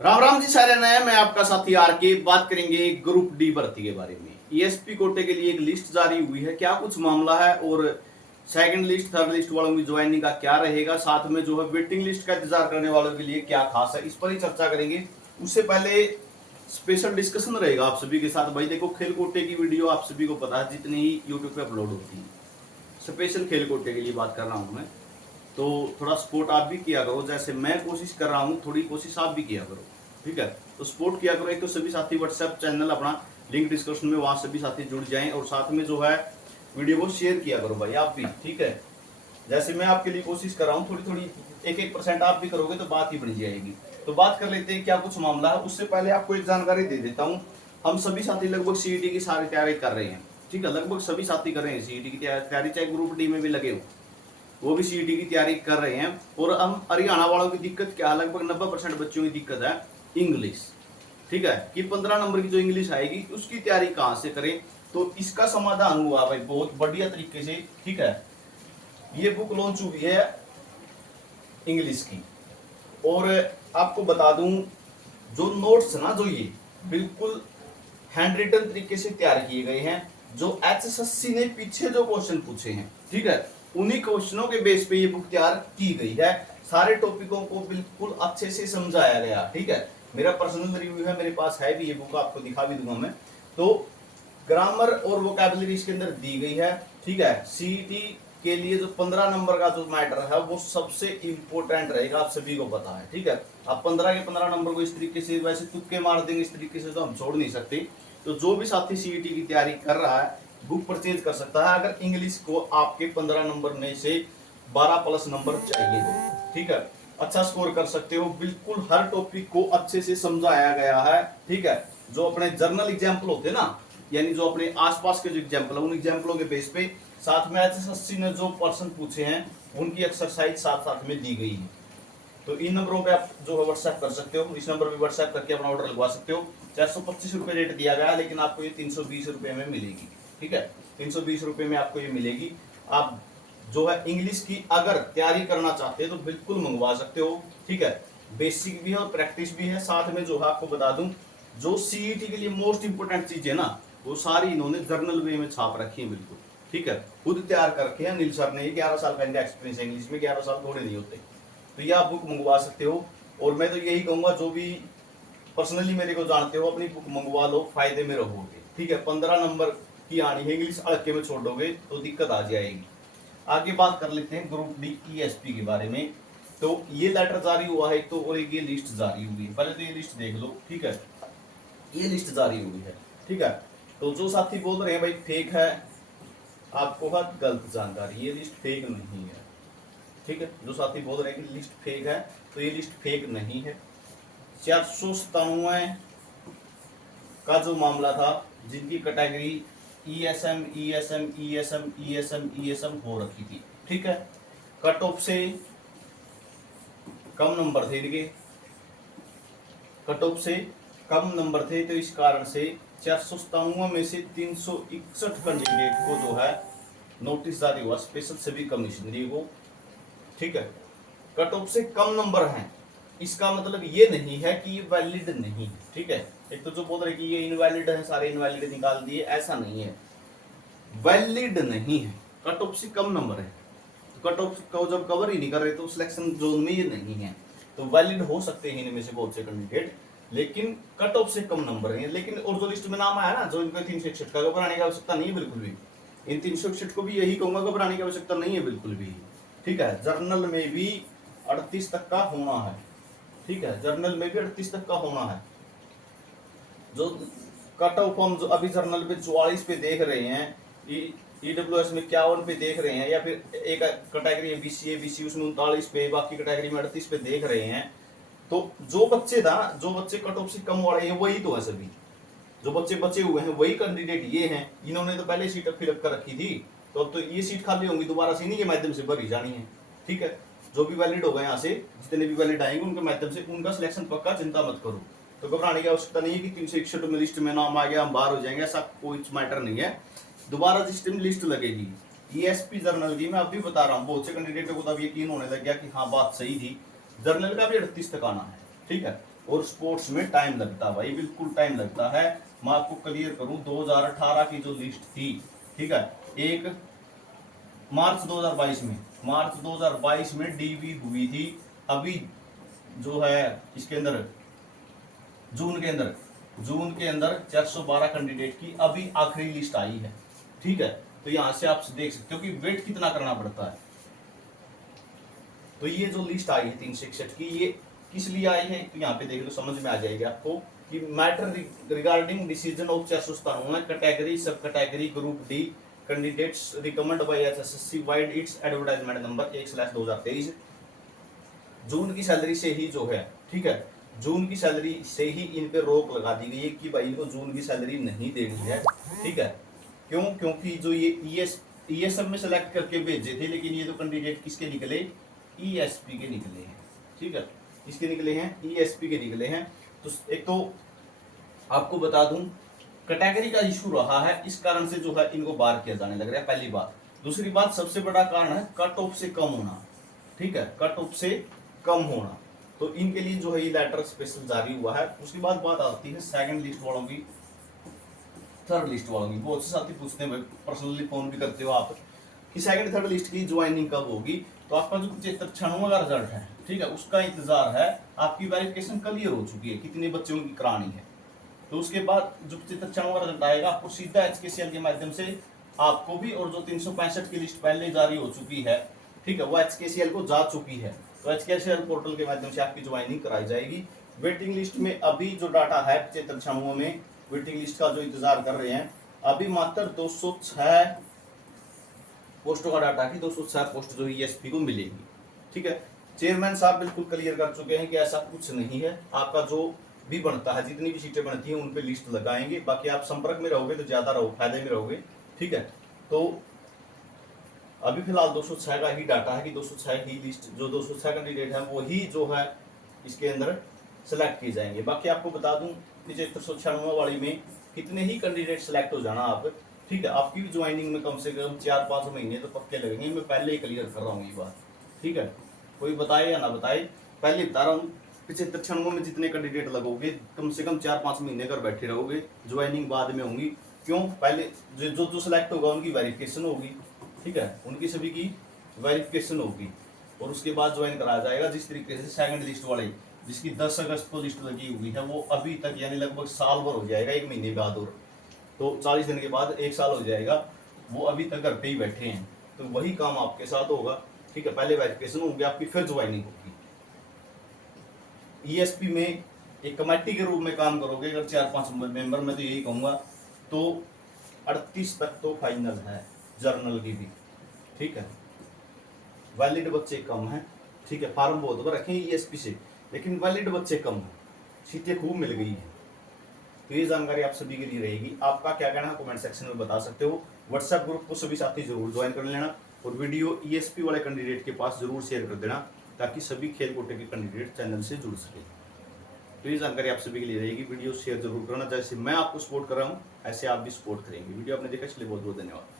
राम राम जी सारे नए। मैं आपका साथी आर के बात करेंगे ग्रुप डी भर्ती के बारे में। ईएसपी कोटे के लिए एक लिस्ट जारी हुई है, क्या कुछ मामला है और सेकंड लिस्ट थर्ड लिस्ट वालों की ज्वाइनिंग का क्या रहेगा, साथ में जो है वेटिंग लिस्ट का इंतजार करने वालों के लिए क्या खास है, इस पर ही चर्चा करेंगे। उससे पहले स्पेशल डिस्कशन रहेगा आप सभी के साथ। भाई देखो, खेल कोटे की वीडियो आप सभी को पता है जितनी ही यूट्यूब पे अपलोड होती है, स्पेशल खेल कोटे के लिए बात कर रहा हूं मैं। तो थोड़ा सपोर्ट आप भी किया करो, जैसे मैं कोशिश कर रहा हूँ थोड़ी कोशिश आप भी किया करो, ठीक है। तो सपोर्ट किया करो। एक तो सभी साथी व्हाट्सएप चैनल अपना लिंक डिस्क्रिप्शन में, वहां सभी साथी जुड़ जाएं और साथ में जो है वीडियो को शेयर किया करो भाई आप भी, ठीक है। जैसे मैं आपके लिए कोशिश कर रहा हूँ, थोड़ी थोड़ी 1-1% आप भी करोगे तो बात ही बन जाएगी। तो बात कर लेते हैं क्या कुछ मामला है। उससे पहले आपको एक जानकारी दे देता हूँ। हम सभी साथी लगभग सीईटी की सारी तैयारी कर रहे हैं, ठीक है। लगभग सभी साथी कर रहे हैं सीईटी की तैयारी, चाहे ग्रुप डी में भी लगे हो वो भी सीईटी की तैयारी कर रहे हैं। और हम हरियाणा वालों की दिक्कत क्या है, लगभग 90% बच्चों की दिक्कत है इंग्लिश, ठीक है। कि 15 नंबर की जो इंग्लिश आएगी उसकी तैयारी कहां से करें। तो इसका समाधान हुआ भाई बहुत बढ़िया तरीके से, ठीक है। ये बुक लॉन्च हुई है इंग्लिश की। और आपको बता दूं, जो नोट्स ना जो ये बिल्कुल हैंड रिटन तरीके से तैयार किए गए हैं। जो एचएसएससी ने पीछे जो क्वेश्चन पूछे हैं, ठीक है, उन्हीं क्वेश्चनों के बेस पे ये बुक तैयार की गई है। सारे टॉपिकों को बिल्कुल अच्छे से समझाया गया, ठीक है। मेरा पर्सनल रिव्यू है, मेरे पास है भी ये बुक, आपको दिखा भी दूंगा मैं। तो ग्रामर और वोकैबुलरी इसके अंदर दी गई है, ठीक है। सीईटी के लिए जो 15 नंबर का जो मैटर है वो सबसे इंपॉर्टेंट रहेगा, आप सभी को पता है, ठीक है। आप 15 के 15 नंबर को इस तरीके से वैसे तुक्के मार देंगे, इस तरीके से तो हम छोड़ नहीं सकते। तो जो भी साथी सीईटी की तैयारी कर रहा है बुक परचेज कर सकता है, अगर इंग्लिश को आपके 15 नंबर में से 12 प्लस नंबर चाहिए हो, ठीक है। अच्छा स्कोर कर सकते हो, बिल्कुल हर टॉपिक को अच्छे से समझाया गया है, ठीक है। जो अपने जर्नल एग्जाम्पल होते ना, यानी जो अपने आसपास के जो एग्जाम्पल है उन एग्जाम्पलों के बेस पे साथ में एचएसएससी ने जो प्रश्न पूछे हैं उनकी एक्सरसाइज साथ साथ में दी गई है। तो इन नंबरों पे आप जो है व्हाट्सएप कर सकते हो, इस नंबर पे व्हाट्सएप करके अपना ऑर्डर लगवा सकते हो। 425 रुपये रेट दिया गया है, लेकिन आपको ये 320 रुपये में मिलेगी, ठीक है। 320 रुपये में आपको ये मिलेगी। आप जो है इंग्लिश की अगर तैयारी करना चाहते हैं तो बिल्कुल मंगवा सकते हो, ठीक है। बेसिक भी है और प्रैक्टिस भी है। साथ में जो है आपको बता दूं, जो सीईटी के लिए मोस्ट इंपोर्टेंट चीज है ना, वो सारी इन्होंने जर्नल वे में छाप रखी है, बिल्कुल, ठीक है। खुद तैयार करके है अनिल सर ने। 11 साल का इनका एक्सपीरियंस है इंग्लिश में, 11 साल थोड़े नहीं होते। तो ये आप बुक मंगवा सकते हो। और मैं तो यही कहूंगा, जो भी पर्सनली मेरे को जानते हो, अपनी बुक मंगवा लो, फायदे में रहोगे, ठीक है। 15 नंबर की आनी है, इंग्लिश हल्के में छोड़ दोगे तो दिक्कत आ जाएगी। आगे बात कर लेते हैं ग्रुप डी ईएसपी के बारे में। तो ये लेटर जारी हुआ है तो, और एक ये लिस्ट जारी हुई है। पहले तो ये लिस्ट देख लो, ठीक है। ये लिस्ट जारी हुई है, ठीक है। तो जो साथी बोल रहे हैं भाई फेक है, आपको है गलत जानकारी, ये लिस्ट फेक नहीं है, ठीक है। जो साथी बोल रहे हैं कि लिस्ट फेक है, तो ये लिस्ट फेक नहीं है। 497 का जो मामला था, जिनकी category ESM ESM ESM ESM ESM हो रखी थी, ठीक है। कट ऑफ से कम नंबर थे इनके, कट ऑफ से कम नंबर थे, तो इस कारण से 497 में से 361 कैंडिडेट को जो है नोटिस जारी हुआ स्पेशल सभी कमिश्नरी को, ठीक है। कट ऑफ से कम नंबर हैं, इसका मतलब ये नहीं है कि ये वैलिड नहीं है, ठीक है। एक तो जो बोल रहे कि ये इनवैलिड है, सारे इनवैलिड निकाल दिए, ऐसा नहीं है, वैलिड नहीं है। कट ऑफ से कम नंबर है, तो कट ऑफ को जब कवर ही नहीं कर रहे तो सिलेक्शन जोन में ये नहीं है। तो वैलिड हो सकते हैं इनमें से बहुत से कैंडिडेट, लेकिन कट ऑफ से कम नंबर है। लेकिन और जो लिस्ट में नाम आया ना, जो इनका 361 का, घबराने की आवश्यकता नहीं है बिल्कुल भी। इन 361 को भी यही कहूंगा, घबराने की आवश्यकता नहीं है बिल्कुल भी, ठीक है। जर्नल में भी 38 तक का होना है, ठीक है। जर्नल में भी 38 तक का होना है। जो कट ऑफ हम जो अभी जर्नल पे 44 पे देख रहे हैं, ईडब्ल्यूएस में 51 पे देख रहे हैं, या फिर एक कैटेगरी है बीसी उसमें 39 पे, बाकी कैटेगरी में 38 पे देख रहे हैं। तो जो बच्चे कट ऑफ से कम वाले हैं वही तो है सभी। जो बच्चे बचे हुए हैं वही कैंडिडेट ये हैं। इन्होंने तो पहले सीट फिलअप कर रखी थी, तो अब तो ये सीट खाली होंगी, दोबारा से इन्हीं के माध्यम से भरी जानी है, ठीक है। जो भी वैलिड होगा यहाँ से, जितने भी वैलिड आएंगे उनके माध्यम से उनका सिलेक्शन पक्का, चिंता मत करो। तो घबराने की आवश्यकता नहीं है कि 361 में लिस्ट में नाम आ गया हम बाहर हो जाएंगे, ऐसा कोई मैटर नहीं है। दोबारा जिस टाइम लिस्ट लगेगी ईएसपी जर्नल की, मैं अभी बता रहा हूँ, बहुत से कैंडिडेटों को तब यकीन होने लग गया कि हाँ बात सही थी। जर्नल का भी 38 तक आना है, ठीक है। और स्पोर्ट्स में टाइम लगता है भाई, बिल्कुल टाइम लगता है। मैं आपको क्लियर करूं, 2018 की जो लिस्ट थी, ठीक है, एक मार्च 2022 में डीवी हुई थी। अभी जो है इसके अंदर जून के अंदर 412 कैंडिडेट की अभी आखिरी लिस्ट आई है, ठीक है। तो यहां से आप देख सकते हो कि वेट कितना करना पड़ता है। तो ये जो लिस्ट आई है 361 की, ये किस लिए आई है तो यहाँ पे देख लो, समझ में आ जाएगी आपको कि matter regarding decision of 497 category sub category group D candidates recommended by SSC vide its advertisement number 1/2023। जून की सैलरी से ही जो है, ठीक है, जून की सैलरी से ही इन पे रोक लगा दी गई है कि भाई इनको जून की सैलरी नहीं देनी है, ठीक है। क्यों? क्योंकि जो ये ईएसएम में सेलेक्ट करके भेजे थे, लेकिन ये तो कैंडिडेट किसके निकले, ईएसपी के निकले हैं, ठीक है, किसके निकले हैं, ईएसपी के निकले हैं। तो एक तो आपको बता दूं कैटेगरी का इशू रहा है, इस कारण से जो है इनको बाहर किया जाने लग रहा है, पहली बात। दूसरी बात, सबसे बड़ा कारण है कट ऑफ से कम होना, ठीक है, कट ऑफ से कम होना। तो इनके लिए जो है ये लेटर स्पेशल जारी हुआ है। उसके बाद बात आती है सेकंड लिस्ट वालों की, थर्ड लिस्ट वालों की। बहुत से साथी पूछते हैं, पर्सनली फोन भी करते हो आप कि सेकंड थर्ड लिस्ट की ज्वाइनिंग कब होगी। तो आपका जो 7596 का रिजल्ट है, ठीक है, उसका इंतजार है। आपकी वेरिफिकेशन क्लियर हो चुकी है, कितने बच्चों की करानी है। तो उसके बाद जो 7596 का रिजल्ट आएगा, आपको सीधा एचकेसीएल के माध्यम से आपको भी, और जो 365 की लिस्ट पहले जारी हो चुकी है, ठीक है, वो एचकेसीएल को जा चुकी है। तो एचकेसीएल पोर्टल के माध्यम से आपकी ज्वाइनिंग कराई जाएगी। वेटिंग लिस्ट में अभी जो डाटा है 7596 में, वेटिंग लिस्ट का जो इंतजार कर रहे हैं, अभी मात्र 206 पोस्टों का डाटा की 206 पोस्ट जो ईएसपी को मिलेगी, ठीक है। चेयरमैन साहब बिल्कुल क्लियर कर चुके हैं कि ऐसा कुछ नहीं है। आपका जो भी बनता है, जितनी भी सीटें बनती हैं उन पे लिस्ट लगाएंगे। बाकी आप संपर्क में रहोगे तो ज्यादा फायदे में रहोगे, ठीक है। तो अभी फिलहाल 206 का ही डाटा है कि 206 ही लिस्ट, जो 206 कैंडिडेट है वही जो है इसके अंदर सेलेक्ट किए जाएंगे। बाकी आपको बता दूं 7596 वाली में कितने ही कैंडिडेट सेलेक्ट हो जाना आप, ठीक है, आपकी भी ज्वाइनिंग में कम से कम 4-5 महीने तो पक्के लगेंगे। मैं पहले ही क्लियर कर रहा हूँ ये बात, ठीक है, कोई बताए या ना बताए, पहले बता रहा हूँ। 7596 में जितने कैंडिडेट लगोगे, कम से कम 4-5 महीने कर बैठे रहोगे, ज्वाइनिंग बाद में होंगी। क्यों? पहले जो सिलेक्ट होगा उनकी वेरिफिकेशन होगी, ठीक है, उनकी सभी की वेरिफिकेशन होगी और उसके बाद ज्वाइन कराया जाएगा। जिस तरीके से सेकंड लिस्ट वाले, जिसकी 10 अगस्त को लिस्ट लगी हुई है, वो अभी तक यानी लगभग साल भर हो जाएगा, 1 महीने बाद, और तो 40 दिन के बाद 1 साल हो जाएगा, वो अभी तक घर पे ही बैठे हैं। तो वही काम आपके साथ होगा, ठीक है, पहले वेरिफिकेशन होगी आपकी, फिर ज्वाइनिंग होगी। ईएसपी में एक कमेटी के रूप में काम करोगे अगर 4-5 मेंबर, मैं तो यही कहूँगा। तो 38 तक तो फाइनल है जर्नल की भी, ठीक है। वैलिड बच्चे कम हैं, ठीक है, फार्म बहुत रखें ईएसपी से, लेकिन वैलिड बच्चे कम हैं, सीटें खूब मिल गई हैं। तो ये जानकारी आप सभी के लिए रहेगी। आपका क्या कहना है कमेंट सेक्शन में बता सकते हो। व्हाट्सएप ग्रुप को सभी साथी जरूर ज्वाइन कर लेना और वीडियो ईएसपी वाले कैंडिडेट के पास जरूर शेयर कर देना, ताकि सभी खेल कोटे के कैंडिडेट चैनल से जुड़ सके। तो ये जानकारी आप सभी के लिए रहेगी। वीडियो शेयर जरूर करना, जैसे मैं आपको सपोर्ट कर रहा हूँ ऐसे आप भी सपोर्ट करेंगे। वीडियो आपने देखा, इसलिए बहुत बहुत धन्यवाद।